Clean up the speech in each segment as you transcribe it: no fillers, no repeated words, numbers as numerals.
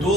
2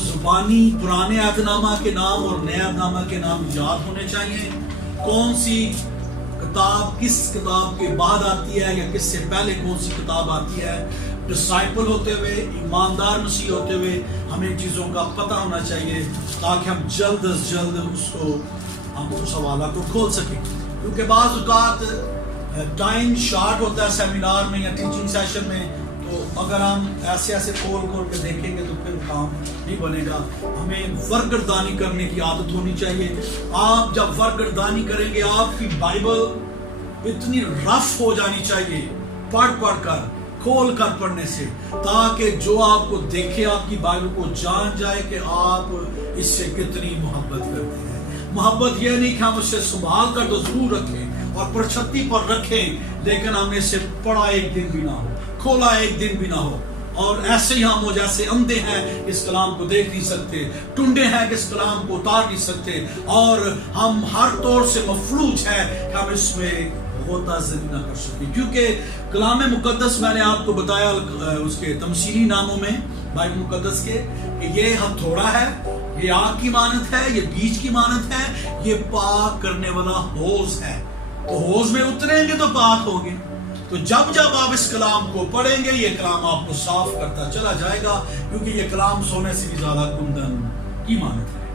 زبانی پرانے عہد نامہ کے نام اور نئے عہد نامہ کے نام یاد ہونے چاہیے. کون سی کتاب کس کتاب کے بعد آتی ہے یا کس سے پہلے کون سی کتاب آتی ہے. ڈسائپل ہوتے ہوئے, ایماندار مسیح ہوتے ہوئے ہمیں چیزوں کا پتہ ہونا چاہیے تاکہ ہم جلد از جلد ہم اس حوالہ کو کھول سکیں. کیونکہ بعض اوقات ٹائم شارٹ ہوتا ہے سیمینار میں یا ٹیچنگ سیشن میں, تو اگر ہم ایسے کھول کے دیکھیں گے تو پھر کام نہیں بنے گا. ہمیں ورگردانی کرنے کی عادت ہونی چاہیے. آپ جب ورگردانی کریں گے آپ کی بائبل اتنی رف ہو جانی چاہیے پڑھ کر کھول کر پڑھنے سے, تاکہ جو آپ کو دیکھے آپ کی بائبل کو جان جائے کہ آپ اس سے کتنی محبت کرتے ہیں. محبت یہ نہیں کہ ہم اسے سنبھال کر تو ضرور رکھیں اور پرچھتی پر رکھیں, لیکن ہم نے اسے پڑھا ایک دن بھی نہ ہو, کھولا ایک دن بھی نہ ہو, اور ایسے ہی ہم ہو جیسے اندھے ہیں اس کلام کو دیکھ نہیں سکتے, ٹنڈے ہیں کہ اس کلام کو اتار نہیں سکتے, اور ہم ہر طور سے مفلوج ہیں کہ ہم اس میں غوطہ زنی نہ کر سکیں. کیونکہ کلام مقدس میں نے آپ کو بتایا اس کے تمثیلی ناموں میں بائبل مقدس کے کہ یہ ہتھوڑا ہے, یہ آگ کی مانند ہے, یہ بیج کی مانند ہے, یہ پاک کرنے والا حوض ہے. تو حوض میں اتریں گے تو پاک ہوں گے. تو جب آپ اس کلام کو پڑھیں گے یہ کلام آپ کو صاف کرتا چلا جائے گا, کیونکہ یہ کلام سونے سے بھی زیادہ کندن کی مانند ہے.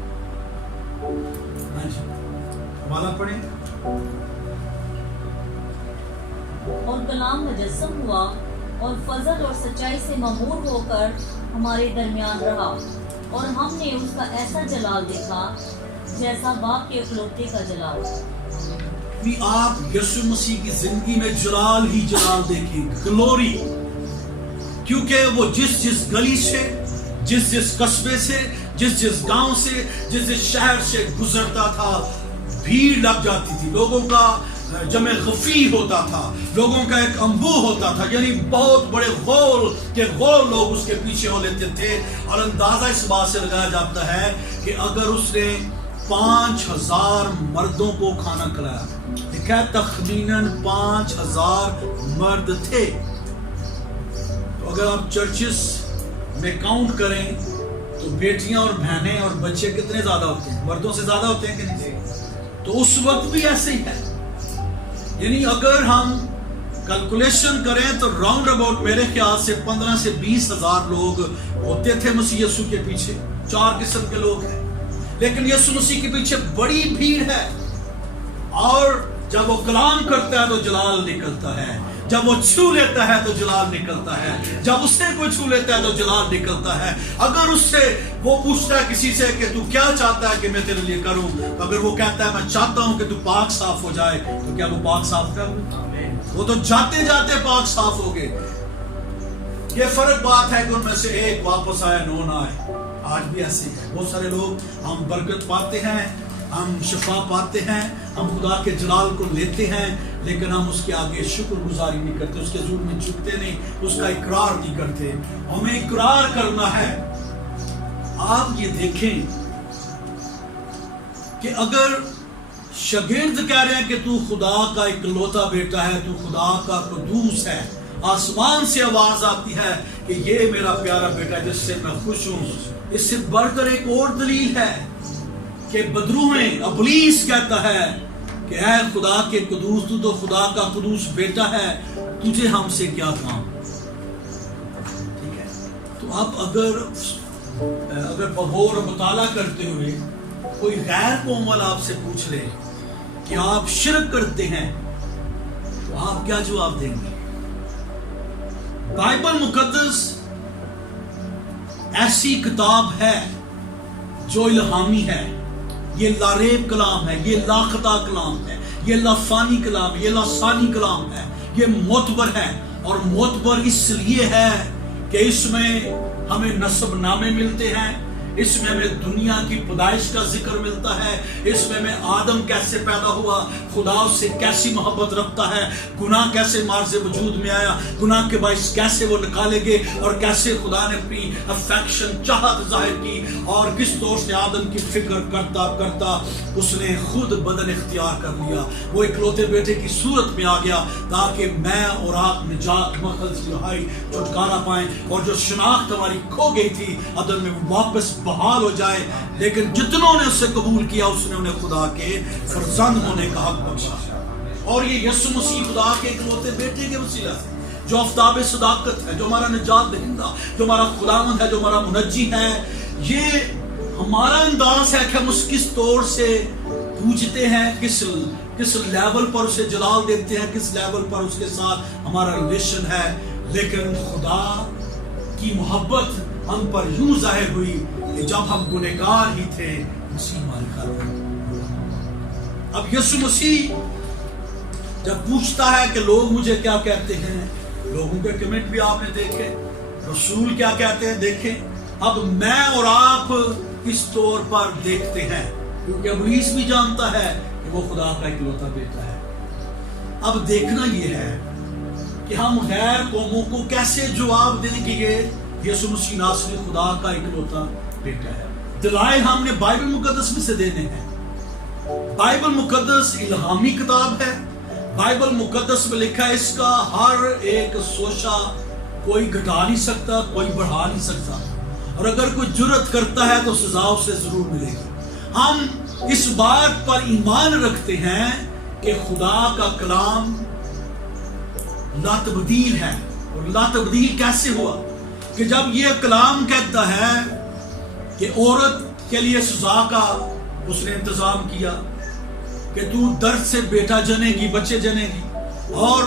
حوالہ پڑھیں. اور کلام مجسم ہوا اور فضل اور سچائی سے مغمور ہو کر ہمارے درمیان رہا, اور ہم نے اس کا ایسا جلال دیکھا جیسا باپ کے اکلوتے کا جلال. آپ یسوع مسیح کی زندگی میں جلال ہی جلال دیکھیں, گلوری, کیونکہ وہ جس گلی سے, جس قصبے سے, جس گاؤں سے, جس شہر سے گزرتا تھا بھیڑ لگ جاتی تھی, لوگوں کا جمع خفی ہوتا تھا, لوگوں کا ایک انبو ہوتا تھا, یعنی بہت بڑے غول لوگ اس کے پیچھے ہو لیتے تھے. اور اندازہ اس بات سے لگایا جاتا ہے کہ اگر اس نے 5000 مردوں کو کھانا کھلایا, دیکھا تخمیناً 5000 مرد تھے, تو اگر آپ چرچز میں کاؤنٹ کریں تو بیٹیاں اور بہنیں اور بچے کتنے زیادہ ہوتے ہیں, مردوں سے زیادہ ہوتے ہیں کہ نہیں؟ تو اس وقت بھی ایسے ہی ہے. یعنی اگر ہم کیلکولیشن کریں تو راؤنڈ اباؤٹ میرے خیال سے 15 سے 20 ہزار لوگ ہوتے تھے مسیح یسوع کے پیچھے. 4 قسم کے لوگ ہیں, لیکن یسوع مسیح کے پیچھے بڑی بھیڑ ہے. اور جب وہ کلام کرتا ہے تو جلال نکلتا ہے, جب وہ چھو لیتا ہے تو جلال نکلتا ہے, جب اس سے کوئی چھو لیتا ہے تو جلال نکلتا ہے. اگر اس سے وہ پوچھتا ہے کسی سے کہ تو کیا چاہتا ہے کہ میں تیرے لیے کروں, تو اگر وہ کہتا ہے میں چاہتا ہوں کہ تو پاک صاف ہو جائے, تو کیا وہ پاک صاف کر لوں؟ وہ تو جاتے جاتے پاک صاف ہو گئے. یہ فرق بات ہے کہ ان میں سے ایک واپس آیا 9 نہ آئے. آج بھی ایسے ہے, بہت سارے لوگ ہم برکت پاتے ہیں, ہم شفا پاتے ہیں, ہم خدا کے جلال کو لیتے ہیں, لیکن ہم اس کے آگے شکر گزاری نہیں کرتے, اس کے حضور میں جھکتے نہیں, اس کا اقرار نہیں کرتے. ہمیں اقرار کرنا ہے. آپ یہ دیکھیں کہ اگر شاگرد کہہ رہے ہیں کہ تو خدا کا اکلوتا بیٹا ہے, تو خدا کا قدوس ہے, آسمان سے آواز آتی ہے کہ یہ میرا پیارا بیٹا جس سے میں خوش ہوں, اس سے بڑھ کر ایک اور دلیل ہے کہ بدروہیں ابلیس کہتا ہے کہ اے خدا کے قدوس, تو خدا کا قدوس بیٹا ہے, تجھے ہم سے کیا کام. ٹھیک ہے, تو آپ اگر بغور مطالعہ کرتے ہوئے کوئی غیر قوم والا آپ سے پوچھ لے کہ آپ شرک کرتے ہیں, تو آپ کیا جواب دیں گے؟ بائبل مقدس ایسی کتاب ہے جو الہامی ہے, یہ لاریب کلام ہے, یہ لاخطا کلام ہے, یہ لافانی کلام ہے, یہ لاسانی کلام ہے, یہ معتبر ہے. اور معتبر اس لیے ہے کہ اس میں ہمیں نسب نامے ملتے ہیں, اس میں ہمیں دنیا کی پیدائش کا ذکر ملتا ہے، اس میں ہمیں آدم کیسے پیدا ہوا، خدا اس سے کیسی محبت رکھتا ہے، گناہ کیسے مارز وجود میں آیا، گناہ کے باعث کیسے وہ نکالے گئے، اور کیسے خدا نے اپنی افیکشن چاہت ظاہر کی، اور کس طور سے آدم کی فکر کرتا کرتا اس نے خود بدن اختیار کر لیا، وہ اکلوتے بیٹے کی صورت میں آ گیا تاکہ میں اور آپ نجات، مخلص، رہائی، چھٹکارا پائیں، اور جو شناخت ہماری کھو گئی تھی عدم میں واپس بحال ہو جائے۔ لیکن جتنوں نے اسے قبول کیا اس نے انہیں خدا کے فرزند ہونے کا حق بخشا، اور یہ یسوع مسیح خدا کے اکلوتے بیٹے کے وسیلہ سے جو آفتاب صداقت ہے، جو ہمارا نجات دہندہ، جو ہمارا خداوند ہے، جو ہمارا منجی ہے، یہ ہمارا انداز ہے کہ ہم اس کس طور سے پوجتے ہیں، کس لیول پر اسے جلال دیتے ہیں، کس لیول پر اس کے ساتھ ہمارا ریلیشن ہے۔ لیکن خدا کی محبت ہم پر یوں ظاہر ہوئی کہ جب ہم گنہگار ہی تھے مسیح ہماری خاطر۔ اب یسوع مسیح جب پوچھتا ہے کہ لوگ مجھے کیا کہتے ہیں، لوگوں کے کمنٹ بھی آپ نے دیکھے، رسول کیا کہتے ہیں دیکھیں، اب میں اور آپ کس طور پر دیکھتے ہیں، کیونکہ ابلیس بھی جانتا ہے کہ وہ خدا کا اکلوتا بیٹا ہے۔ اب دیکھنا یہ ہے کہ ہم غیر قوموں کو کیسے جواب دیں کہ یہ یسوع مسیح ناصری خدا کا اکلوتا بیٹا ہے۔ دلائل ہم نے بائبل مقدس میں سے دینے ہیں۔ بائبل مقدس الہامی کتاب ہے، بائبل مقدس میں لکھا ہے اس کا ہر ایک سوچا کوئی گھٹا نہیں سکتا، کوئی بڑھا نہیں سکتا، اور اگر کوئی جرت کرتا ہے تو سزا اسے ضرور ملے گی۔ ہم اس بات پر ایمان رکھتے ہیں کہ خدا کا کلام لا تبدیل ہے، اور لا تبدیل کیسے ہوا کہ جب یہ کلام کہتا ہے کہ عورت کے لیے سزا کا اس نے انتظام کیا کہ تو درد سے بیٹا جنے گی، بچے جنے گی، اور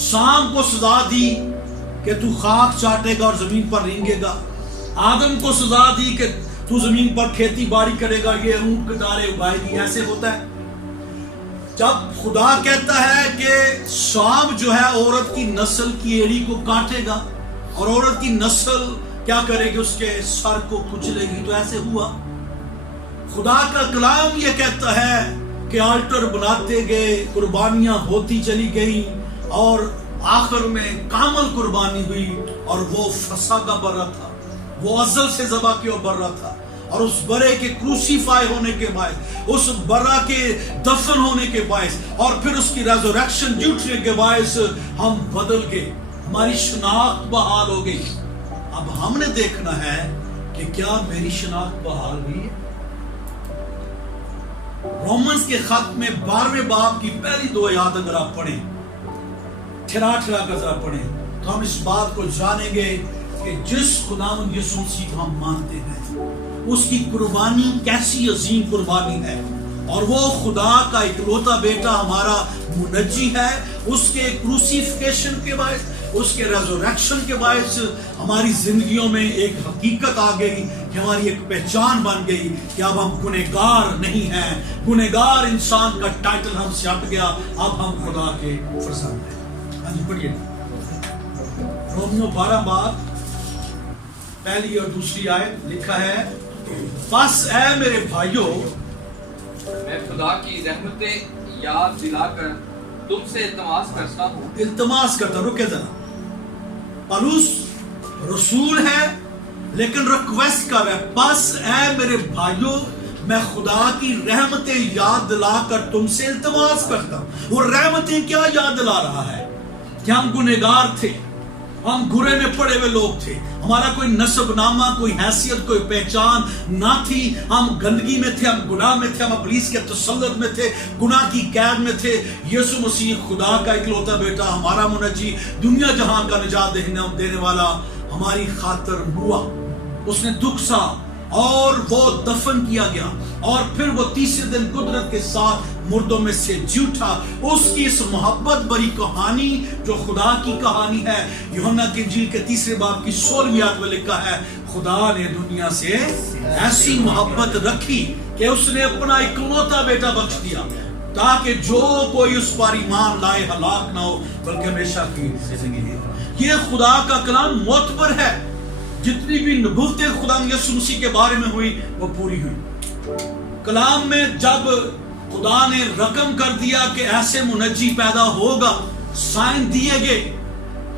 سام کو سزا دی کہ تو خاک چاٹے گا اور زمین پر رینگے گا، آدم کو سزا دی کہ تو زمین پر کھیتی باڑی کرے گا، یہ اونٹ کٹارے اگائے گی۔ ایسے ہوتا ہے جب خدا کہتا ہے کہ سام جو ہے عورت کی نسل کی ایڑی کو کاٹے گا اور عورت کی نسل کیا کرے گی، اس کے سر کو کچلے گی، تو ایسے ہوا۔ خدا کا کلام یہ کہتا ہے کہ آلٹر بناتے گئے، قربانیاں ہوتی چلی گئیں، اور آخر میں کامل قربانی ہوئی، اور وہ فسا کا برا تھا، وہ ازل سے ذبح کیا برا تھا، اور اس برے کے کروسیفائی ہونے کے باعث، اس برا کے دفن ہونے کے باعث، اور پھر اس کی ریزوریکشن جھوٹنے کے باعث ہم بدل گئے، ہماری شناخت بحال ہو گئی۔ اب ہم نے دیکھنا ہے کہ کیا میری شناخت بحال ہوئی ہے۔ رومنز کے خط میں 12ویں باب کی پہلی 2 آیات اگر آپ پڑھیں، ٹھہرا کر ذرا پڑھیں، تو ہم اس بات کو جانیں گے کہ جس خداوند یسوع مسیح کو ہم مانتے ہیں اس کی قربانی کیسی عظیم قربانی ہے، اور وہ خدا کا اکلوتا بیٹا ہمارا منجی ہے۔ اس کے کروسیفیکیشن کے باعث، اس کے ریزوریکشن کے باعث ہماری زندگیوں میں ایک حقیقت آ گئی کہ ہماری ایک پہچان بن گئی کہ اب ہم گنہگار نہیں ہیں، گنہگار انسان کا ٹائٹل ہم سے ہٹ گیا، اب ہم خدا کے فرزند ہیں۔ ہاں جی پڑھیے رومیو 12 باب پہلی اور دوسری آیت، لکھا ہے بس اے میرے بھائیوں، میں خدا کی رحمتیں یاد دلا کر تم سے التماس کرتا ہوں۔ التماس کرتا، رکے ذرا، پالوس رسول ہے لیکن ریکویسٹ کر رہا ہے، بس اے میرے بھائیوں میں خدا کی رحمتیں یاد دلا کر تم سے التماس کرتا ہوں۔ وہ رحمتیں کیا یاد دلا رہا ہے کہ ہم گنہگار تھے، ہم گرے میں پڑے ہوئے لوگ تھے، ہمارا کوئی نسب نامہ، کوئی حیثیت، کوئی پہچان نہ تھی، ہم گندگی میں تھے، ہم گناہ میں تھے، ہم ابلیس کے تسلط میں تھے، گناہ کی قید میں تھے۔ یسوع مسیح خدا کا اکلوتا بیٹا، ہمارا منجی، دنیا جہان کا نجات دینے والا ہماری خاطر ہوا، اس نے دکھ سہا اور وہ دفن کیا گیا، اور پھر وہ تیسرے دن قدرت کے ساتھ مردوں میں سے جی اٹھا۔ اس کی اس محبت بری کہانی جو خدا کی کہانی ہے، یوحنا کی انجیل کے 3 باب کی 16ویں آیت میں لکھا ہے، خدا نے دنیا سے ایسی محبت رکھی کہ اس نے اپنا اکلوتا بیٹا بخش دیا تاکہ جو کوئی اس پر ایمان لائے ہلاک نہ ہو بلکہ ہمیشہ کی زندگی لے۔ یہ خدا کا کلام معتبر ہے، جتنی بھی نبوتیں خدا یسوع مسیح کے بارے میں ہوئی وہ پوری ہوئی. کلام میں جب خدا نے رقم کر دیا کہ ایسے منجی پیدا ہوگا، سائن دیے گئے.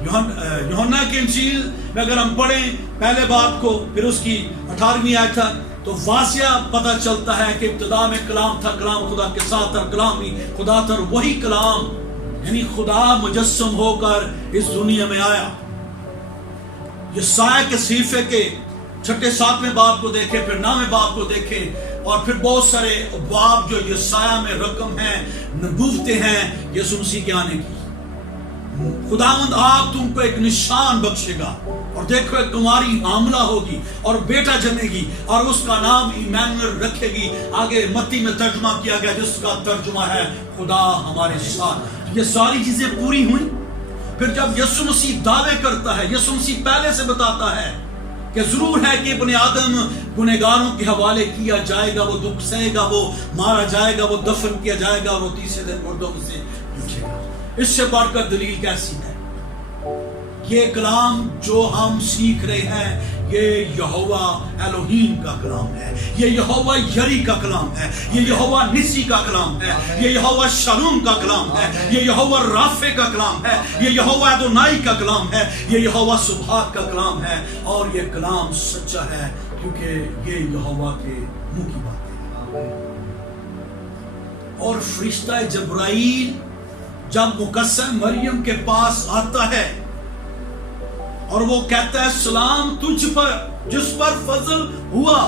یوحنا کی انجیل میں اگر ہم پڑھیں پہلے باب کو، پھر اس کی 18ویں آیت تھا، تو واضح پتہ چلتا ہے کہ ابتدا میں کلام تھا، کلام خدا کے ساتھ تھا، کلام ہی خدا تھا، وہی کلام یعنی خدا مجسم ہو کر اس دنیا میں آیا. یسایہ کے صحیفے کے 6-7 باب کو دیکھیں، پھر 9 باب کو دیکھیں، اور پھر بہت سارے باب جو یسایہ میں رقم ہیں، نبوتیں ہیں یسوع مسیح کے آنے کی. خداوند آپ تم کو ایک نشان بخشے گا، اور دیکھو ایک تمہاری حاملہ ہوگی اور بیٹا جنے گی اور اس کا نام ایمانوئل رکھے گی. آگے متی میں ترجمہ کیا گیا جس کا ترجمہ ہے خدا ہمارے ساتھ. یہ ساری چیزیں پوری ہوئیں. پھر جب یسوع مسیح دعوے کرتا ہے، یسوع مسیح پہلے سے بتاتا ہے کہ ضرور ہے کہ ابن آدم گنہگاروں کے حوالے کیا جائے گا، وہ دکھ سہے گا، وہ مارا جائے گا، وہ دفن کیا جائے گا، اور وہ تیسرے دن مردوں میں سے اٹھے گا. اس سے بڑھ کر دلیل کیسی ہے؟ یہ کلام جو ہم سیکھ رہے ہیں یہ یہوہ الوہیم کا کلام ہے، یہ یہوہ یری کا کلام ہے، یہ یہوہ نسی کا کلام ہے، یہ یہوہ شالوم کا کلام ہے، یہ یہوہ رافع کا کلام ہے، یہ یہوہ ادونائی کا کلام ہے، یہ یہوہ سبحات کا کلام ہے. اور یہ کلام سچا ہے کیونکہ یہ یہوہ کے منہ کی بات ہے. اور فرشتہ جبرائیل جب مقدسہ مریم کے پاس آتا ہے اور وہ کہتا ہے سلام تجھ پر جس پر فضل ہوا،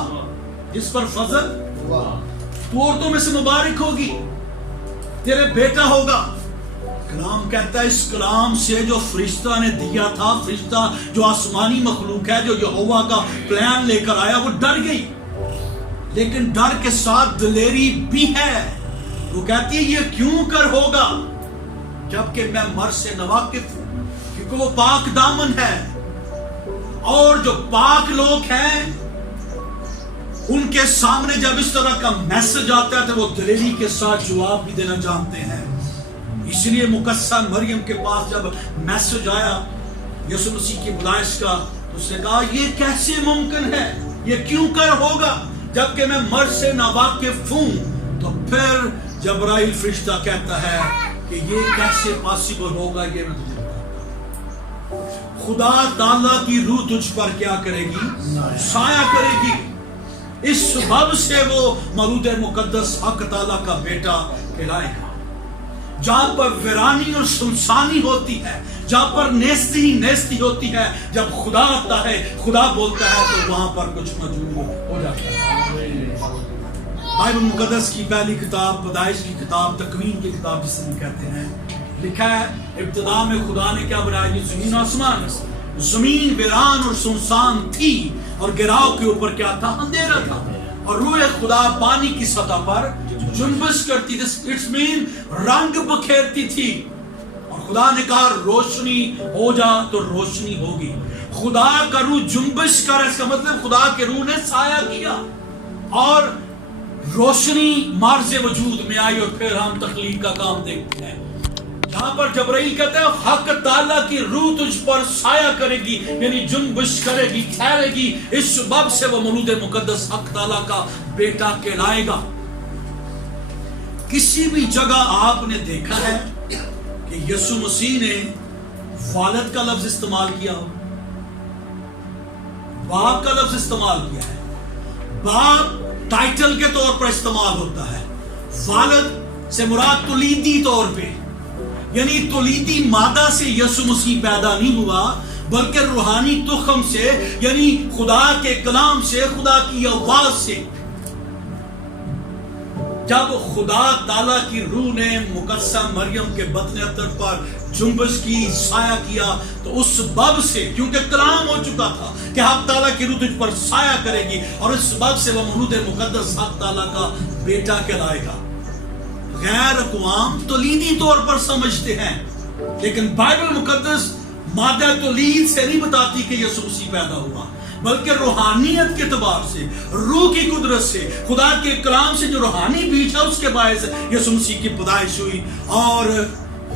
جس پر فضل ہوا، تو عورتوں میں سے مبارک ہوگی، تیرے بیٹا ہوگا. کلام کہتا ہے اس کلام سے جو فرشتہ نے دیا تھا، فرشتہ جو آسمانی مخلوق ہے، جو یہوہ کا پلان لے کر آیا، وہ ڈر گئی، لیکن ڈر کے ساتھ دلیری بھی ہے. وہ کہتی ہے یہ کیوں کر ہوگا جبکہ میں مرد سے ناواقف ہوں، کیونکہ وہ پاک دامن ہے. اور جو پاک لوگ ہیں ان کے سامنے جب اس طرح کا میسج آتا ہے تو وہ دلیری کے ساتھ جواب بھی دینا جانتے ہیں. اس لیے مقدسہ مریم کے پاس جب میسج آیا یسوع مسیح کی پیدائش کا، اس نے کہا یہ کیسے ممکن ہے، یہ کیوں کر ہوگا جبکہ میں مرد سے ناواقف ہوں. تو پھر جبرائیل فرشتہ کہتا ہے کہ یہ کیسے پاسبل ہوگا، یہ میں تجھے بتاتا ہوں. خدا تعالیٰ کی روح تجھ پر کیا کرے گی؟ سایہ کرے گی. اس سبب سے وہ مولود مقدس حق تعالیٰ کا بیٹا کہلائے گا. جہاں پر ویرانی اور سنسانی ہوتی ہے، جہاں پر نیستی ہی نیستی ہوتی ہے، جب خدا آتا ہے، خدا بولتا ہے، تو وہاں پر کچھ موجود ہو جاتا ہے. بائبل مقدس کی پہلی کتاب پیدائش کی کتاب، تکوین کی کتاب جسے ہم کہتے ہیں، لکھا ہے ابتدا میں خدا نے کیا بنایا؟ یہ زمین آسمان. زمین ویران اور سنسان تھی اور گراؤ کے اوپر کیا تھا؟ اندھیرا تھا. اور روح خدا پانی کی سطح پر جنبش کرتی تھی، اٹس مین رنگ بکھیرتی تھی. اور خدا نے کہا روشنی ہو جا تو روشنی ہوگی. خدا کا روح جنبش کر، اس کا مطلب خدا کے روح نے سایہ کیا اور روشنی مارز وجود میں آئی. اور پھر ہم تخلیق کا کام دیکھتے ہیں جہاں پر جبرائیل کہتا ہے حق تعالیٰ کی روح تجھ پر سایہ کرے گی، یعنی جنبش کرے گی، ٹھہرے گی. اس سبب سے وہ مولود مقدس حق تعالیٰ کا بیٹا کہلائے گا. کسی بھی جگہ آپ نے دیکھا ہے کہ یسوع مسیح نے والد کا لفظ استعمال کیا ہو؟ باپ کا لفظ استعمال کیا ہے. باپ ٹائٹل کے طور پر استعمال ہوتا ہے. والد سے مراد تولیدی طور پہ، یعنی تولیدی مادہ سے یسوع مسیح پیدا نہیں ہوا، بلکہ روحانی تخم سے، یعنی خدا کے کلام سے، خدا کی آواز سے. جب خدا تعالیٰ کی روح نے مقدسہ مریم کے بطن اطہر پر جنبش کی، سایہ کیا، تو اس سبب سے، کیونکہ کلام ہو چکا تھا کہ حق تعالیٰ کی روح تجھ پر سایہ کرے گی، اور اس سبب سے وہ مولود مقدس حق تعالیٰ کا بیٹا کہلائے گا. غیر اقوام تولیدی طور پر سمجھتے ہیں، لیکن بائبل مقدس مادہ تولید سے نہیں بتاتی کہ یسوع مسیح پیدا ہوا، بلکہ روحانیت کے اعتبار سے، روح کی قدرت سے، خدا کے کلام سے جو روحانی بیج ہے اس کے باعث یسوع مسیح کی پیدائش ہوئی. اور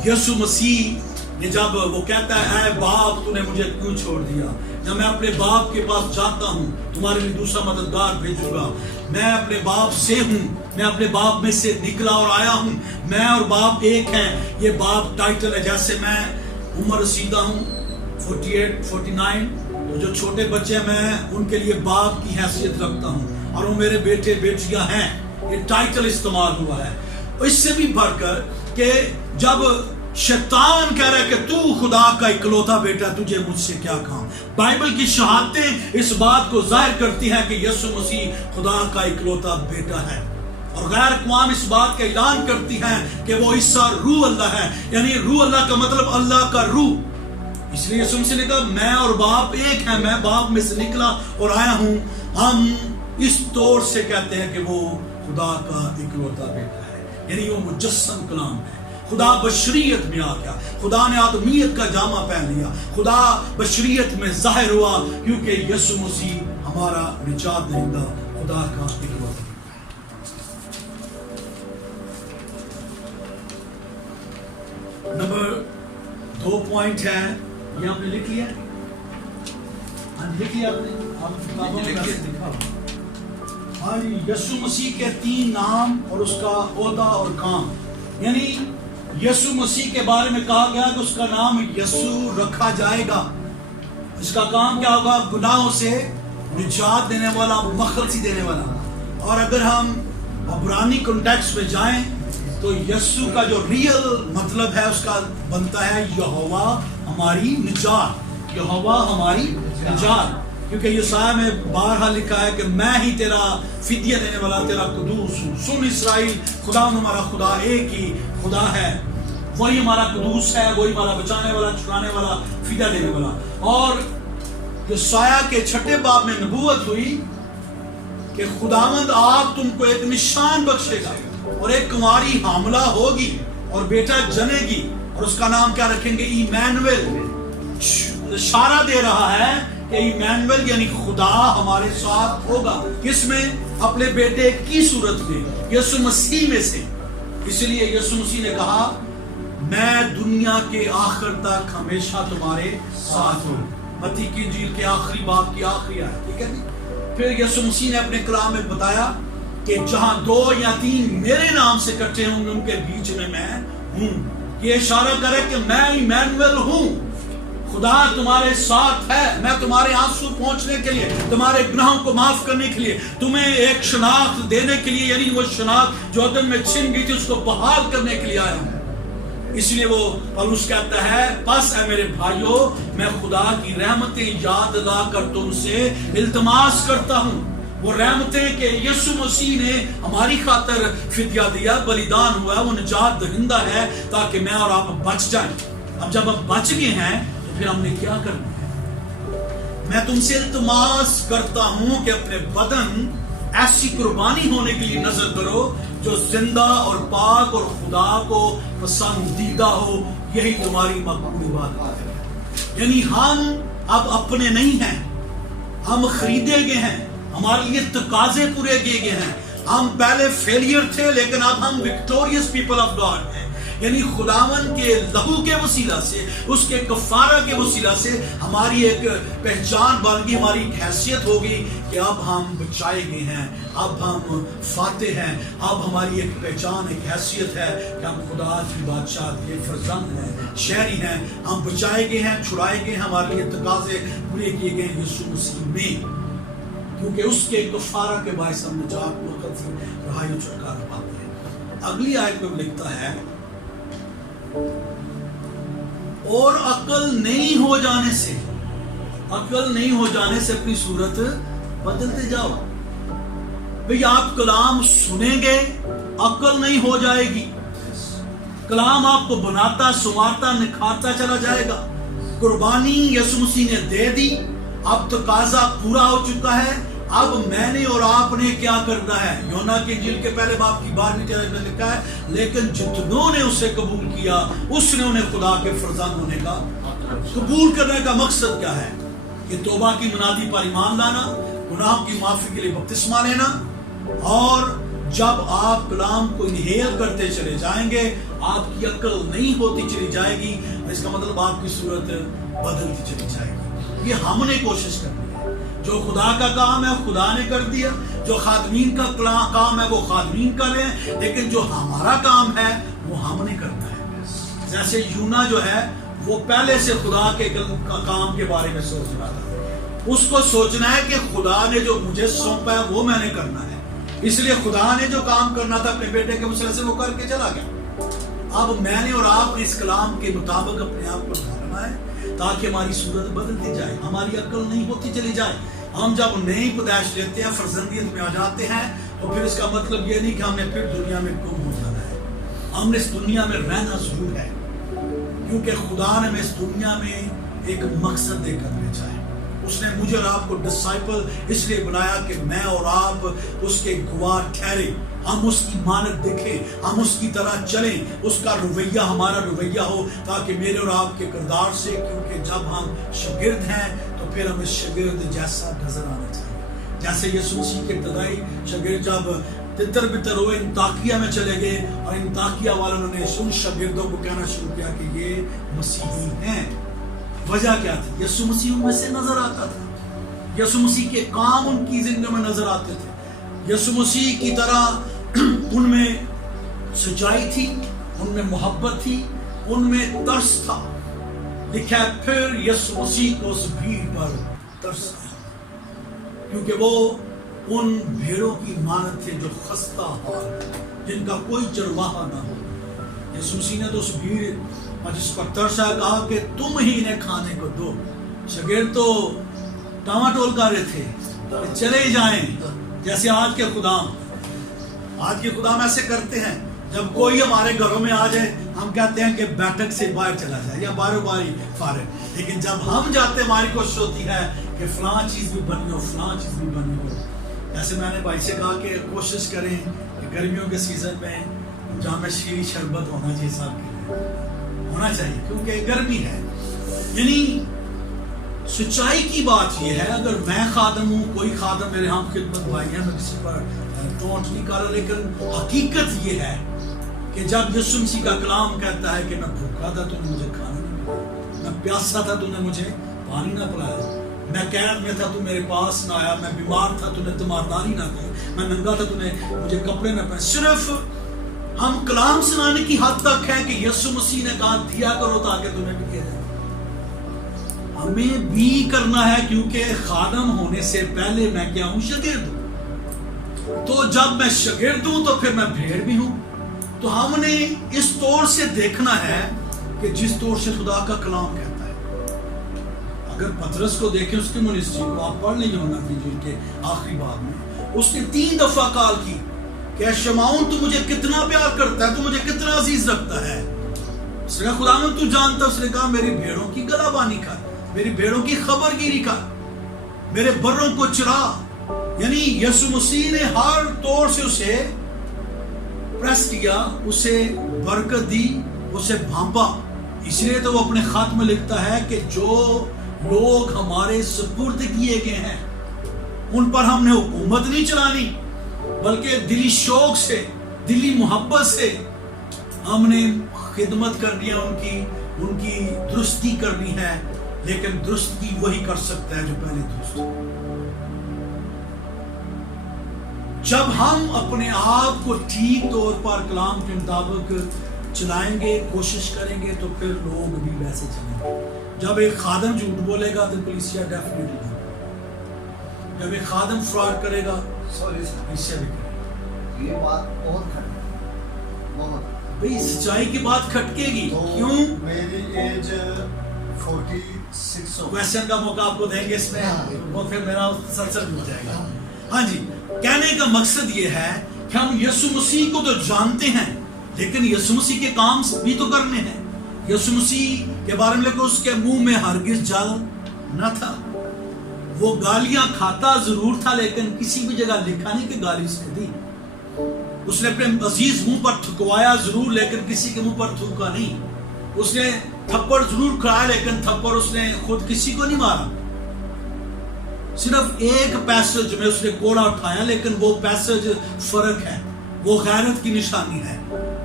یسوع مسیح نے جب وہ کہتا ہے اے باپ تو نے مجھے کیوں چھوڑ دیا، یا میں اپنے باپ کے پاس جاتا ہوں تمہارے لیے دوسرا مددگار بھیجوں گا. میں اپنے باپ سے ہوں, میں اپنے باپ میں سے نکلا اور آیا ہوں, میں اور باپ ایک ہیں. یہ باپ ٹائٹل ہے. جیسے میں عمر رسیدہ ہوں 48 49, تو جو چھوٹے بچے ہیں میں ان کے لیے باپ کی حیثیت رکھتا ہوں اور وہ میرے بیٹے بیٹیاں ہیں. یہ ٹائٹل استعمال ہوا ہے. اس سے بھی بڑھ کر کہ جب شیطان کہہ رہا ہے کہ تو خدا کا اکلوتا بیٹا, تجھے مجھ سے کیا کام. بائبل کی شہادتیں اس بات کو ظاہر کرتی ہیں کہ یسوع مسیح خدا کا اکلوتا بیٹا ہے, اور غیر اقوام اس بات کا اعلان کرتی ہیں کہ وہ عیسیٰ روح اللہ ہے. یعنی روح اللہ کا مطلب اللہ کا روح. اس لیے یسوع مسیح نے کہا میں اور باپ ایک ہیں, میں باپ میں سے نکلا اور آیا ہوں. ہم اس طور سے کہتے ہیں کہ وہ خدا کا اکلوتا بیٹا ہے. یعنی وہ مجسم کلام ہے. خدا بشریت میں آ گیا, خدا نے آدمیت کا جامہ پہن لیا, خدا بشریت میں ظاہر ہوا, کیونکہ یسوع مسیح ہمارا نجات دہندہ خدا کا اکلوتا. نمبر 2 پوائنٹ ہے, یہ آپ نے لکھ لیا, لکھ لیا آپ نے. یسوع مسیح کے 3 نام اور اس کا عہدہ اور کام. یعنی یسوع مسیح کے بارے میں کہا گیا کہ اس کا نام یسوع رکھا جائے گا. اس کا کام کیا ہوگا؟ گناہوں سے نجات دینے والا, مخلصی دینے والا. اور اگر ہم عبرانی کنٹیکسٹ میں جائیں تو یسوع کا جو ریئل مطلب ہے اس کا بنتا ہے یہوہ ہماری نجات. یہوہ ہماری نجات, کیونکہ یسایہ میں بارہا لکھا ہے کہ میں ہی تیرا فدیہ دینے والا, تیرا قدوس ہوں. سن اسرائیل, خدا ہمارا خدا ایک ہی خدا ہے, وہی ہمارا قدوس ہے, وہی ہمارا بچانے والا, چھڑانے والا, فدیہ دینے والا. اور یسایہ کے 6 باب میں نبوت ہوئی کہ خداوند آپ تم کو ایک نشان بخشے گا, اور ایک کنواری حاملہ ہوگی اور بیٹا جنے گی, اور اس کا نام کیا رکھیں گے؟ ایمانویل. اشارہ دے رہا ہے کہ ایمانویل یعنی خدا ہمارے ساتھ ہوگا. کس میں؟ اپنے بیٹے کی صورت میں, یسوع مسیح میں سے. اس لیے یسوع مسیح نے کہا میں دنیا کے آخر تک ہمیشہ تمہارے ساتھ ہوں. متی کی انجیل کے آخری باب کی آخری آیت, ٹھیک ہے جی. پھر یسوع مسیح نے اپنے کلام میں بتایا کہ جہاں 2 یا 3 میرے نام سے اکٹھے ہوں گے ان کے بیچ میں ہوں. یہ اشارہ کرے کہ میں ایمانویل ہوں, خدا تمہارے ساتھ ہے. میں تمہارے آنسو پہنچنے کے لیے, تمہارے گناہوں کو معاف کرنے کے لیے, تمہیں ایک شناخت دینے کے لیے, یعنی وہ شناخت جو عدم میں چھن گئی تھی اس کو بحال کرنے کے لیے آیا ہوں. اس لیے وہ پولس کہتا ہے پس اے میرے بھائیو میں خدا کی رحمتیں یاد لا کر تم سے التماس کرتا ہوں. وہ رحمتیں کہ یسوع مسیح نے ہماری خاطر فدیہ دیا, بلیدان ہوا, وہ نجات دہندہ ہے تاکہ میں اور آپ بچ جائیں. اب جب آپ بچ گئے ہیں پھر ہم نے کیا کرنا ہے؟ میں تم سے التماس کرتا ہوں کہ اپنے بدن ایسی قربانی ہونے کے لیے نظر کرو جو زندہ اور پاک اور خدا کو پسندیدہ ہو, یہی تمہاری مقبول عبادت ہے. یعنی ہم اب اپنے نہیں ہیں, ہم خریدے گئے ہیں, ہمارے لیے تقاضے پورے کیے گئے ہیں. ہم پہلے فیلئر تھے لیکن اب ہم وکٹوریس پیپل آف گاڈ ہیں. یعنی خداون کے لہو کے وسیلہ سے, اس کے کفارہ کے وسیلہ سے ہماری ایک پہچان بن گئی, ہماری ایک حیثیت ہوگی کہ اب ہم بچائے گئے ہیں, اب ہم فاتح ہیں, اب ہماری ایک پہچان, ایک حیثیت ہے کہ ہم خدا کی بادشاہ کے فرزند ہیں, شہری ہیں, ہم بچائے گئے ہیں, چھڑائے گئے ہیں, ہمارے لیے تقاضے پورے کیے گئے یسوع مسیح میں, کیونکہ اس کے کفارہ کے باعث ہم نجات, مخلصی, رہائی و چھٹکارا پاتے ہیں. اگلی آیت میں لکھتا ہے اور عقل نہیں ہو جانے سے, عقل نہیں ہو جانے سے اپنی صورت بدلتے جاؤ. بھئی آپ کلام سنیں گے, عقل نہیں ہو جائے گی. کلام آپ کو بناتا, سنوارتا, نکھارتا چلا جائے گا. قربانی یسوع مسیح نے دے دی, اب تقاضا پورا ہو چکا ہے. اب میں نے اور آپ نے کیا کرنا ہے؟ یونا کی انجیل کے پہلے باب کی 12ویں آیت میں لکھا ہے لیکن جتنوں نے اسے قبول کیا اس نے انہیں خدا کے فرزند ہونے کا. قبول کرنے کا مقصد کیا ہے؟ کہ توبہ کی منادی پر ایمان لانا, گناہوں کی معافی کے لیے بپتسمہ لینا, اور جب آپ کلام کو انہیل کرتے چلے جائیں گے آپ کی عقل نہیں ہوتی چلی جائے گی, اس کا مطلب آپ کی صورت بدلتی چلی جائے گی. یہ ہم نے کوشش کرنی ہے. جو خدا کا کام ہے خدا نے کر دیا, جو خادمین کا کام ہے وہ خادمین کر رہے ہیں, لیکن جو ہمارا کام ہے وہ ہم نے کرنا ہے. جیسے یونا جو ہے وہ پہلے سے خدا کے کام کے بارے میں سوچ رہا تھا. اس کو سوچنا ہے کہ خدا نے جو مجھے سونپا ہے وہ میں نے کرنا ہے. اس لیے خدا نے جو کام کرنا تھا اپنے بیٹے کے وسیلے سے وہ کر کے چلا گیا. اب میں نے اور آپ نے اس کلام کے مطابق اپنے آپ کو ڈھالنا ہے تاکہ ہماری صورت بدلتی جائے, ہماری عقل نہیں ہوتی چلی جائے. ہم جب نئی پیدائش لیتے ہیں, فرزندیت میں آ جاتے ہیں, تو پھر اس کا مطلب یہ نہیں کہ ہم نے پھر دنیا میں گم ہو جانا ہے. ہم نے اس دنیا میں رہنا ضرور ہے, کیونکہ خدا نے ہمیں اس دنیا میں ایک مقصد دے کر بھیجا ہے. اس نے مجھے اور آپ کو ڈسائپل اس لیے بنایا کہ میں اور آپ اس کے گواہ ٹھہرے, ہم اس کی مانت دیکھیں, ہم اس کی طرح چلیں, اس کا رویہ ہمارا رویہ ہو, تاکہ میرے اور آپ کے کردار سے, کیونکہ جب ہم شاگرد ہیں تو پھر ہمیں شاگرد جیسا نظر آنا چاہیے. جیسے یسوع مسیح کے ابتدائی شاگرد جب تتر بتر ہوئے انطاکیہ میں چلے گئے, اور انطاکیہ والوں نے ان شاگردوں کو کہنا شروع کیا کہ یہ مسیحی ہیں. وجہ کیا تھی؟ یسوع مسیح ان میں سے نظر آتا تھا, یسوع مسیح کے کام ان کی زندگی میں نظر آتے تھے, یسوع مسیح کی طرح ان میں سچائی تھی, ان میں محبت تھی, ان میں ترس تھا. لکھا ہے پھر یسوع مسیح کو اس بھیڑ پر ترس آیا, کیونکہ وہ ان بھیڑوں کی مانت تھے جو خستہ حال, جن کا کوئی چرواہا نہ ہو. یسوع مسیح نے تو اس بھیڑ جس پر ترس آیا کہا کہ تم ہی انہیں کھانے کو دو. شاگرد تو ٹماٹول کر رہے تھے کہ چلے جائیں. جیسے آج کے خدام ایسے کرتے ہیں, جب کوئی ہمارے گھروں میں آ جائے ہم کہتے ہیں کہ بیٹھک سے باہر چلا جائے یا باروں باری فارغ, لیکن جب ہم جاتے ہیں ہماری کوشش ہوتی ہے کہ فلاں چیز بھی بنی ہو, فلاں چیز بھی بنی ہو. جیسے میں نے بھائی سے کہا کہ کوشش کریں کہ گرمیوں کے سیزن میں جامع شیریں شربت ہونا چاہیے, صاحب کے لیے ہونا چاہیے, کیونکہ گرمی ہے. یعنی سچائی کی بات یہ ہے, اگر میں خادم ہوں, کوئی خادم میرے ہم خدمت بھائی ہیں, میں کسی پر ٹونٹ نہیں کر رہا, لیکن حقیقت یہ ہے کہ جب یسوع مسیح کا کلام کہتا ہے کہ میں بھوکا تھا تو نے مجھے کھانا نہیں پلایا, میں پیاسا تھا تو نے مجھے پانی نہ پلایا, میں قید میں تھا تو میرے پاس نہ آیا, میں بیمار تھا تو نے تیمارداری نہ کی, میں ننگا تھا تو نے مجھے کپڑے نہ پہنے. صرف ہم کلام سنانے کی حد تک ہے کہ یسوع مسیح نے کہا دیا کرو تاکہ تمہیں بھی دیا جائے. ہمیں بھی کرنا ہے, کیونکہ خادم ہونے سے پہلے میں کیا ہوں؟ شاگرد ہوں. تو جب میں شاگرد ہوں تو پھر میں بھیڑ بھی ہوں. تو ہم نے اس طور سے دیکھنا ہے کہ جس طور سے خدا کا کلام کہتا ہے. اگر پطرس کو دیکھیں, اس کی منسٹری کو آپ پڑھ لیں یوحنا کی انجیل کے آخری باب میں, اس نے 3 دفعہ کال کی کہ شمعون تو مجھے کتنا پیار کرتا ہے, تو مجھے کتنا عزیز رکھتا ہے. اس نے کہا خداوند تو جانتا. اس نے کہا میری بھیڑوں کی گلا بانی کر, میری بھیڑوں کی خبر گیری کر, میرے بروں کو چرا. یعنی یسوع مسیح نے ہر طور سے اسے پریس کیا, اسے برکت دی, اسے بھانپا. اس لیے تو وہ اپنے خط میں لکھتا ہے کہ جو لوگ ہمارے سپرد کیے گئے ہیں ان پر ہم نے حکومت نہیں چلانی, بلکہ دلی شوق سے, دلی محبت سے ہم نے خدمت کرنی ہے, ان کی درستی کرنی ہے. لیکن درستی وہی کر سکتا ہے جو پہلے درست ہو. جب ہم اپنے آپ کو ٹھیک طور پر کلام کے مطابق چلائیں گے, کوشش کریں گے, تو پھر لوگ بھی ویسے چلیں گے. جب ایک خادم جھوٹ بولے گا تو پولیسیا ڈیفینیٹلی, جب ایک خادم فراڈ کرے گا پولیسیا بھی کرے گا. یہ بات بہت کھٹکی, بہت بھئی سچائی کی بات کھٹکے گی. کیوں؟ میری ایج 46 کویسچن کا موقع آپ کو دیں گے اس میں, وہ پھر میرا سلسل ہو جائے گا. ہاں جی, کہنے کا مقصد یہ ہے کہ ہم یسوع مسیح کو تو جانتے ہیں, لیکن یسوع مسیح کے کام بھی تو کرنے ہیں. یسوع مسیح کے بارے میں اس کے منہ میں ہرگز جال نہ تھا. وہ گالیاں کھاتا ضرور تھا, لیکن کسی بھی جگہ لکھا نہیں کہ گالی اس نے دی. اس نے اپنے عزیز منہ پر تھکوایا ضرور, لیکن کسی کے منہ پر تھوکا نہیں. اس نے تھپڑ ضرور کھایا, لیکن تھپڑ اس نے خود کسی کو نہیں مارا. صرف ایک پیسج میں اس نے کوڑا اٹھایا, لیکن وہ پیسج فرق ہے, وہ غیرت کی نشانی ہے.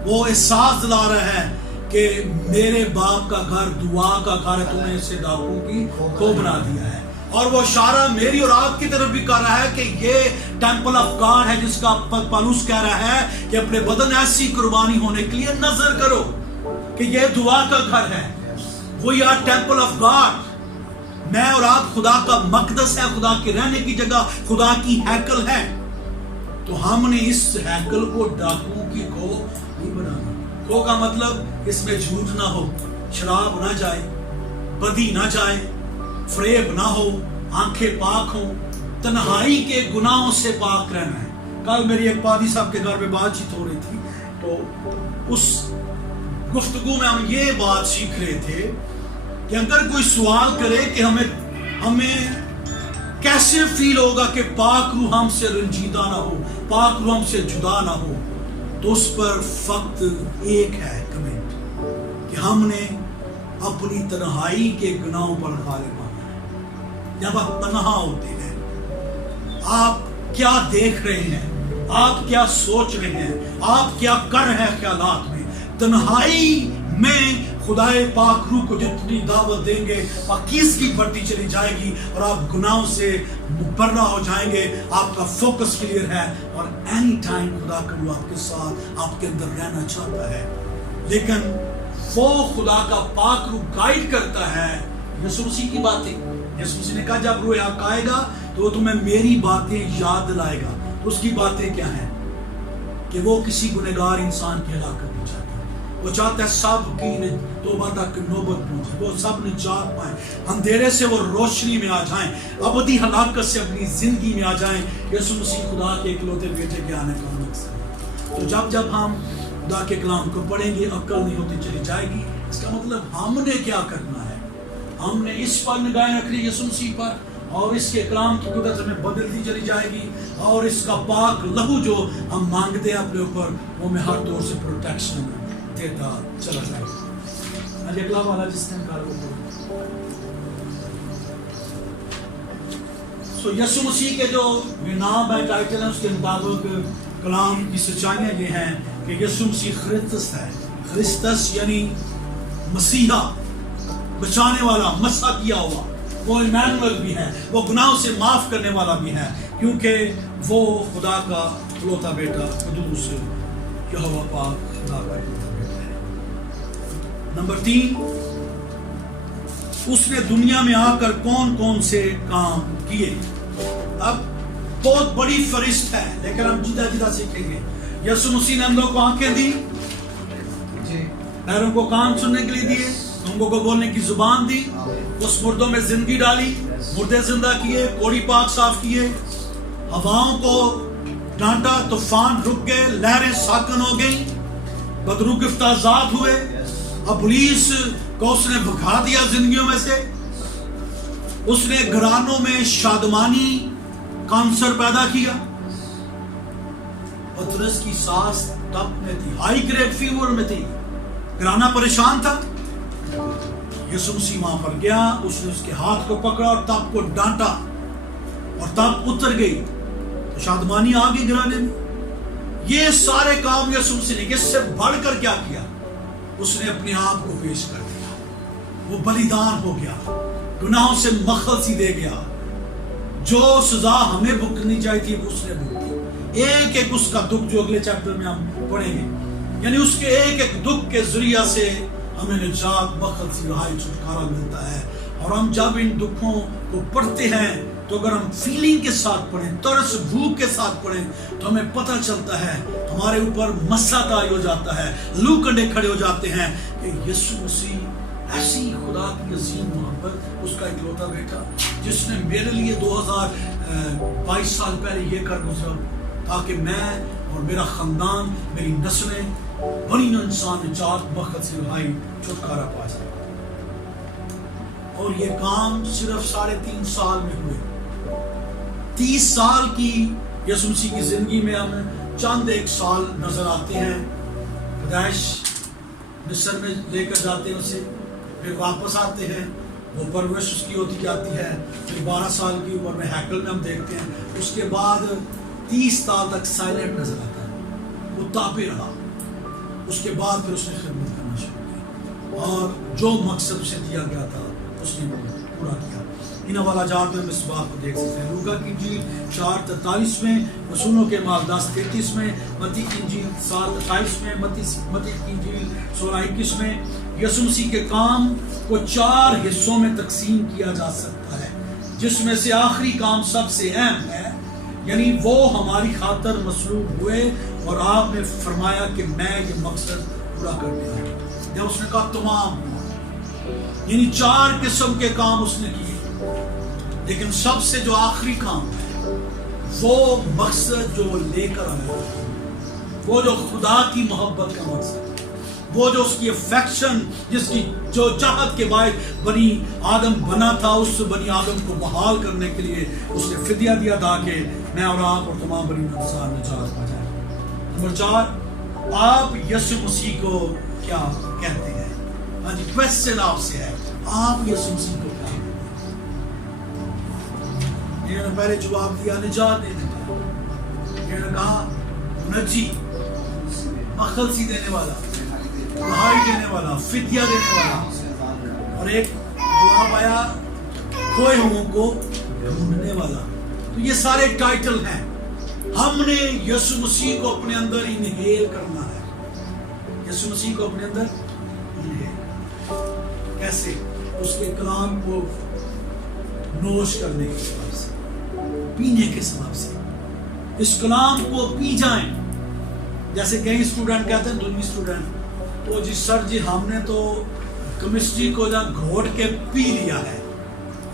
وہ احساس دلا رہا ہے کہ میرے باپ کا گھر دعا کا گھر ہے، تم نے اسے ڈاکوں کی کھو بنا دیا ہے. اور وہ اشارہ میری اور آپ کی طرف بھی کر رہا ہے کہ یہ ٹیمپل آف گاڈ ہے جس کا پالوس کہہ رہا ہے کہ اپنے بدن ایسی قربانی ہونے کے لیے نظر کرو کہ یہ دعا کا گھر ہے. وہی آر ٹیمپل آف گاڈ. میں اور آپ خدا کا مقدس ہے، خدا کے رہنے کی جگہ، خدا کی ہیکل ہے. تو ہم نے اس ہیکل کو ڈاکوں کی کھو نہیں بنانا. کھو کا مطلب اس میں جھوٹ نہ ہو، شراب نہ جائے، بدی نہ جائے، فریب نہ ہو، آنکھیں پاک ہوں، تنہائی کے گناہوں سے پاک رہنا ہے. کل میری ایک پادری صاحب کے گھر میں بات چیت ہو رہی تھی، تو اس گفتگو میں ہم یہ بات سیکھ رہے تھے کہ اگر کوئی سوال کرے کہ ہمیں کیسے فیل ہوگا کہ پاک روح ہم سے رنجیدہ نہ ہو، پاک روح ہم سے جدا نہ ہو، تو اس پر فقط ایک ہے کمنٹ کہ ہم نے اپنی تنہائی کے گناہوں پر غالب آنا ہے. جب آپ تنہا ہوتے ہیں، آپ کیا دیکھ رہے ہیں، آپ کیا سوچ رہے ہیں، آپ کیا کر رہے ہیں خیالات میں، تنہائی میں خدائے پاک روح کو جتنی دعوت دیں گے پاکیزگی بڑھتی چلی جائے گی اور آپ گناہوں سے مبرہ ہو جائیں گے. آپ کا فوکس کلیئر ہے اور اینی ٹائم خدا کا روح آپ کے ساتھ آپ کے اندر رہنا چاہتا ہے. لیکن وہ خدا کا پاک روح گائیڈ کرتا ہے یسوع مسیح کی باتیں. یسوع مسیح نے کہا جب روح حق آئے گا تو وہ تمہیں میری باتیں یاد دلائے گا. اس کی باتیں کیا ہیں کہ وہ کسی گنہگار انسان کی ہلاکت نہیں چاہتا. وہ چاہتا ہے سب کی توبہ تک نوبت پہنچے، وہ سب نجات پائیں، اندھیرے سے وہ روشنی میں آ جائیں، ابدی ہلاکت سے اپنی زندگی میں آ جائیں. یسوع مسیح خدا کے اکلوتے بیٹے کے آنے کا مقصد ہے. تو جب ہم خدا کے کلام کو پڑھیں گے عقل نہیں ہوتی چلی جائے گی. اس کا مطلب ہم نے کیا کرنا ہے، ہم نے اس پر نگاہیں رکھنی یسوع مسیح پر، اور اس کے کلام کی قدرت ہمیں بدلتی چلی جائے گی، اور اس کا پاک لہو جو ہم مانگتے ہیں اپنے اوپر وہ ہمیں ہر طور سے پروٹیکشن دیتا چلا جائے گا. آج اگلا والا جس نے کہا سو یسوع مسیح کے جو نام ہے، ٹائٹل ہے، اس کے مطابق کلام کی سچائیاں یہ ہیں کہ یسوع مسیح خرسطس ہے. خرسطس یعنی مسیحا، بچانے والا، مسح کیا ہوا. وہ ایمانوئل بھی ہے، وہ گناہوں سے معاف کرنے والا بھی ہے، کیونکہ وہ خدا کا اکلوتا بیٹا قدوس یہوہ پاک خدا کا اکلوتا بیٹا ہے. نمبر 3، اس نے دنیا میں آ کر کون کون سے کام کیے. اب بہت بڑی فہرست ہے لیکن ہم جدہ جدہ سیکھیں گے. یسوع مسیح نے اندھوں کو آنکھیں دی، پیروں کو کان سننے کے لیے دیے، گونگوں کو بولنے کی زبان دی، اس مردوں میں زندگی ڈالی، مردے زندہ کیے، کوڑی پاک صاف کیے، ہواؤں کو ڈانٹا، طوفان رک گئے، لہریں ساکن ہو گئیں، بدروح گرفتہ آزاد ہوئے، ابلیس کو اس نے بھگا دیا زندگیوں میں سے. اس نے گھرانوں میں شادمانی کانسر پیدا کیا. پترس کی ساس تب میں تھی، ہائی گریڈ فیور میں تھی، گھرانہ پریشان تھا. یسوع مسیح وہاں پر گیا، اس نے اس کے ہاتھ کو پکڑا اور تب کو ڈانٹا اور تب اتر گئی، تو شادمانی آ گئی گھرانے میں. یہ سارے کام یسوع مسیح نے، اس سے بڑھ کر کیا کیا؟ اس نے اپنے آپ کو پیش کر دیا، وہ بلیدان ہو گیا، گناہوں سے مخلصی دے گیا. جو سزا ہمیں بھگتنی چاہیے تھی اس نے بھگتی. ایک ایک اس کا دکھ جو اگلے چیپٹر میں ہم پڑھیں گے، یعنی اس کے ایک ایک دکھ کے ذریعہ سے ہمیں نجات، مخلصی، رہائی، چھٹکارا ملتا ہے. اور ہم جب ان دکھوں کو پڑھتے ہیں تو اگر ہم فیلنگ کے ساتھ پڑھیں، ترس بھوک کے ساتھ پڑھیں، تو ہمیں پتہ چلتا ہے، ہمارے اوپر مسا طاری ہو جاتا ہے، لو کنڈے کھڑے ہو جاتے ہیں کہ یسوع مسیح ایسی خدا کی عظیم محبت، اس کا اکلوتا بیٹا جس نے میرے لیے 2022 سال پہلے یہ کر گزرا تاکہ میں اور میرا خاندان، میری نسلیں بنی انسان نجات، مخلصی، رہائی، چھٹکارا پا جائے. اور یہ کام صرف 3.5 سال میں ہوئے. 30 سال کی یسوع مسیح کی زندگی میں ہمیں چند ایک سال نظر آتے ہیں. پیدائش مصر میں لے کر جاتے ہیں اسے، پھر واپس آتے ہیں، وہ پرورش اس کی ہوتی جاتی ہے، پھر 12 سال کی عمر میں ہیکل میں ہم دیکھتے ہیں. اس کے بعد 30 سال تک سائلنٹ نظر آتا ہے، وہ تابع رہا. اس کے بعد پھر اس نے خدمت کرنا شروع کی. اور جو مقصد اسے دیا گیا تھا اس نے وہ پورا کیا. ان والا جات میں اس بات کو دیکھ سکتے ہیں. لوکا کی انجیل 4:43 میں, رسولوں کے اعمال 10:33 میں, متی کی انجیل 7:28 میں, متی کی انجیل 16:21 میں. یسوع مسیح کے کام کو 4 حصوں میں تقسیم کیا جا سکتا ہے, جس میں سے آخری کام سب سے اہم ہے, یعنی وہ ہماری خاطر مصلوب ہوئے اور آپ نے فرمایا کہ میں یہ مقصد پورا کر دیا ہوں. جب اس نے کہا تمام ہوا, یعنی 4 قسم کے کام اس نے کیے, لیکن سب سے جو آخری کام ہے وہ مقصد جو لے کر آیا, وہ جو خدا کی محبت کا مقصد, وہ جو اس کی افیکشن, جس کی جو چاہت کے باعث بنی آدم بنا تھا, اس بنی آدم کو بحال کرنے کے لیے اس نے فدیہ دیا تاکہ میں اور آپ اور تمام بنی انسان نجات پا جائے. نمبر 4, آپ یسوع مسیح کو کیا کہتے ہیں؟ ہاں جی, کویسچن آپ سے ہے, آپ یسوع مسیح کو کیا کہتے ہیں؟ انہوں نے پہلے جواب دیا نجات دینے والا, انہوں نے کہا منجی, مخلصی دینے والا, رہائی دینے والا, فدیہ دینے والا, اور ایک جواب آیا کھوئے ہوں کو ڈھونڈنے والا. تو یہ سارے ٹائٹل ہیں. ہم نے یسوع مسیح کو اپنے اندر انہیل کرنا ہے. یسوع مسیح کو اپنے اندر انہیل کیسے؟ اس کے کلام کو نوش کرنے کے سبب سے, پینے کے سبب سے. اس کلام کو پی جائیں. جیسے کئی اسٹوڈنٹ کہتے ہیں, دنوی اسٹوڈنٹ, تو جی سر جی ہم نے تو کیمسٹری کو جہاں گھوٹ کے پی لیا ہے,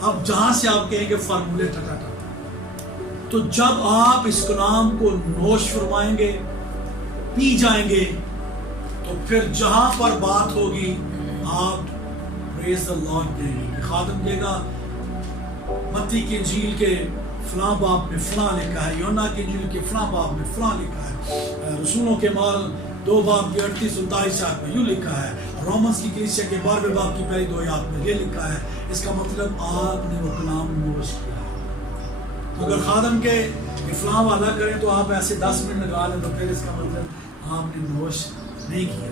اب جہاں سے آپ کہیں گے فارمولے ٹٹا ٹٹا. تو جب آپ اس کلام کو نوش فرمائیں گے, پی جائیں گے, تو پھر جہاں پر بات ہوگی آپ پریز دی لارڈ کہیں گے. خادم کہے گا متی کی انجیل کے فلاں باب میں فلاں لکھا ہے, یونا کی انجیل کے فلاں باب میں فلاں لکھا ہے, رسولوں کے مال 2 باب کی 38-39 آیت میں یوں لکھا ہے, رومنس کی کلیسیا کے 12ویں باب کی پہلی 2 آیات میں یہ لکھا ہے. اس کا مطلب آپ نے وہ کلام نوش کیا ہے. اگر خادم کے فلاں والا کریں تو آپ ایسے 10 منٹ لگا لیں, تو پھر اس کا مطلب آپ نے نوش نہیں کیا.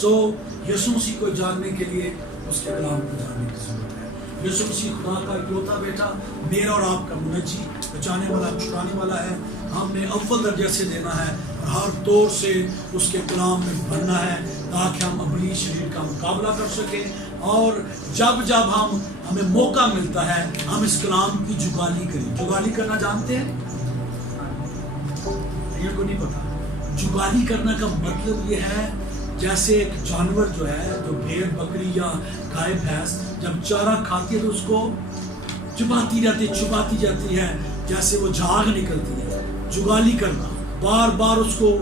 سو یسوع مسیح کو جاننے کے لیے اس کے کلام کو جاننے کی ضرورت ہے. یسوع مسیح خدا کا اکلوتا بیٹا, میرا اور آپ کا منجی, بچانے والا, چھڑانے والا ہے. ہم نے اول درجے سے دینا ہے اور ہر طور سے اس کے کلام میں بننا ہے تاکہ ہم ابلیس شریر کا مقابلہ کر سکیں. اور جب ہمیں موقع ملتا ہے ہم اس کلام کی جگالی کریں. جگالی کرنا جانتے ہیں؟ یہ کو نہیں پتا. جگالی کرنا کا مطلب یہ ہے جیسے ایک جانور جو ہے, جو بھیڑ بکری یا گائے بھینس جب چارہ کھاتی ہے تو اس کو چباتی جاتی ہے جیسے وہ جھاگ نکلتی ہے. جگالی کرنا, بار بار اس کو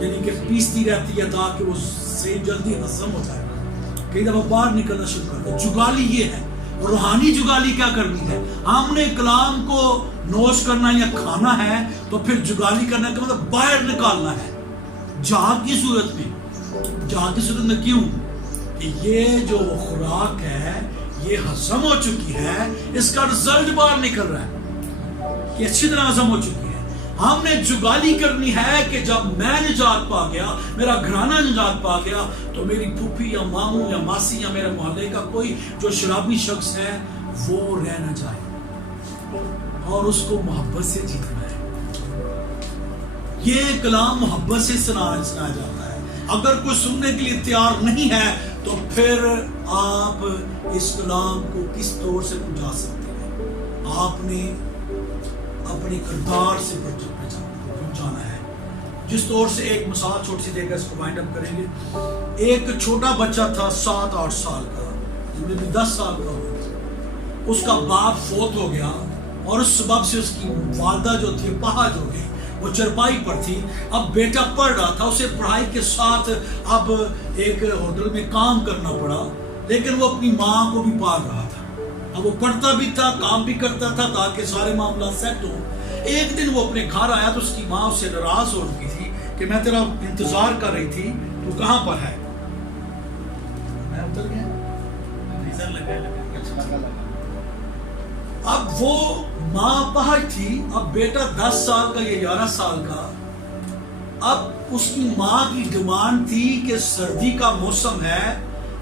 یعنی کہ پیستی رہتی ہے تاکہ وہ صحیح جلدی ہضم ہو جائے. کئی دفعہ باہر نکلنا شروع کرتا ہے. جگالی یہ ہے. اور روحانی جگالی کیا کرنی ہے؟ ہم نے کلام کو نوش کرنا یا کھانا ہے, تو پھر جگالی کرنے کا مطلب باہر نکالنا ہے جھاگ کی صورت میں. جھاگ کی صورت میں کیوں؟ کہ یہ جو خوراک ہے یہ ہضم ہو چکی ہے, اس کا رزلٹ باہر نکل رہا ہے کہ اچھی طرح ہضم ہو چکی ہے. ہم نے جگالی کرنی ہے کہ جب میں نجات پا گیا, میرا گھرانہ نجات پا گیا, تو میری پھوپھی یا ماموں یا ماسی یا میرے محلے کا کوئی جو شرابی شخص ہے وہ رہ نہ جائے اور اس کو محبت سے جیتنا ہے. یہ کلام محبت سے سنایا جاتا ہے. اگر کوئی سننے کے لیے تیار نہیں ہے تو پھر آپ اس کلام کو کس طور سے پہنچا سکتے ہیں؟ آپ نے اپنے کردار سے پہنچانا ہے. جس طور سے ایک مثال چھوٹی سی دے کر اس کو وائنڈ اپ کریں گے. ایک چھوٹا بچہ تھا 7-8 سال کا, 10 سال کا ہو, اس کا باپ فوت ہو گیا اور اس سبب سے اس کی والدہ جو تھی پہاج ہو گئی, وہ چرپائی پر تھی. اب بیٹا پڑھ رہا تھا, اسے پڑھائی کے ساتھ اب ایک ہوٹل میں کام کرنا پڑا, لیکن وہ اپنی ماں کو بھی پال رہا تھا. اب وہ پڑھتا بھی تھا, کام بھی کرتا تھا تاکہ سارے معاملات سیٹ ہوں. ایک دن وہ اپنے گھر آیا تو اس کی ماں اس سے ناراض ہو چکی تھی کہ میں تیرا انتظار کر رہی تھی, تو کہاں پر ہے؟ میں اتر گیا. اب وہ ماں پہاڑ تھی, اب بیٹا 10 سال کا یا 11 سال کا. اب اس کی ماں کی ڈیمانڈ تھی کہ سردی کا موسم ہے